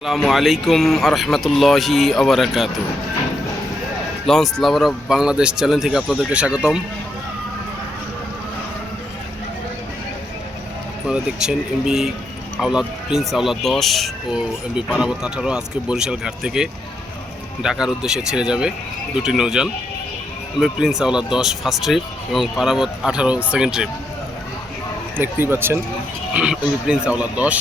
আসসালামু আলাইকুম আরহামতুল্লাহি আবরাকাত launch lover of Bangladesh channel থেকে আপনাদেরকে স্বাগতম। আপনারা দেখছেন এমবি আওলাদ প্রিন্স আওলাদ দশ ও এমবি পারাবত আঠারো, আজকে বরিশাল ঘাট থেকে ঢাকার উদ্দেশ্যে ছেড়ে যাবে দুটি নৌযান। এমবি প্রিন্স আওলাদ দশ ফার্স্ট ট্রিপ এবং পারাবত আঠারো সেকেন্ড ট্রিপ দেখতেই পাচ্ছেন এমবি প্রিন্স আওলাদ দশ।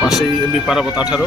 পাশেই এমবি পারাবত আঠারো।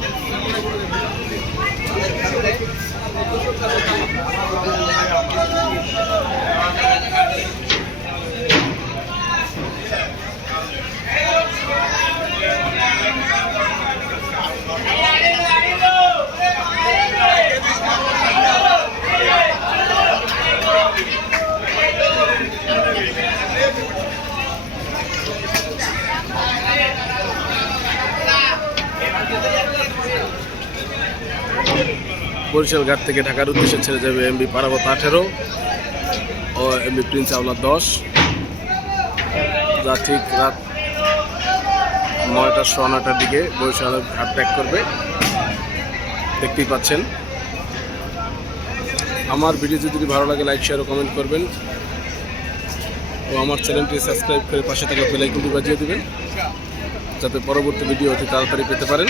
বরিশাল ঘাট থেকে ঢাকার উদ্দেশ্যে ছেড়ে যাবে এমবি পারাবত আঠেরো ও এমবি প্রিন্স আওলা দশ। যা ঠিক রাত নয়টা সোয়া নয়টার দিকে বরিশাল ঘাট ত্যাগ করবে। দেখতেই পাচ্ছেন। আমার ভিডিও যদি ভালো লাগে লাইক শেয়ার ও কমেন্ট করবেন। ও আমার চ্যানেলটি সাবস্ক্রাইব করে পাশে থাকা বেলাইকনটি বাজিয়ে দেবেন। যাতে পরবর্তী ভিডিও অতি তাড়াতাড়ি পেতে পারেন।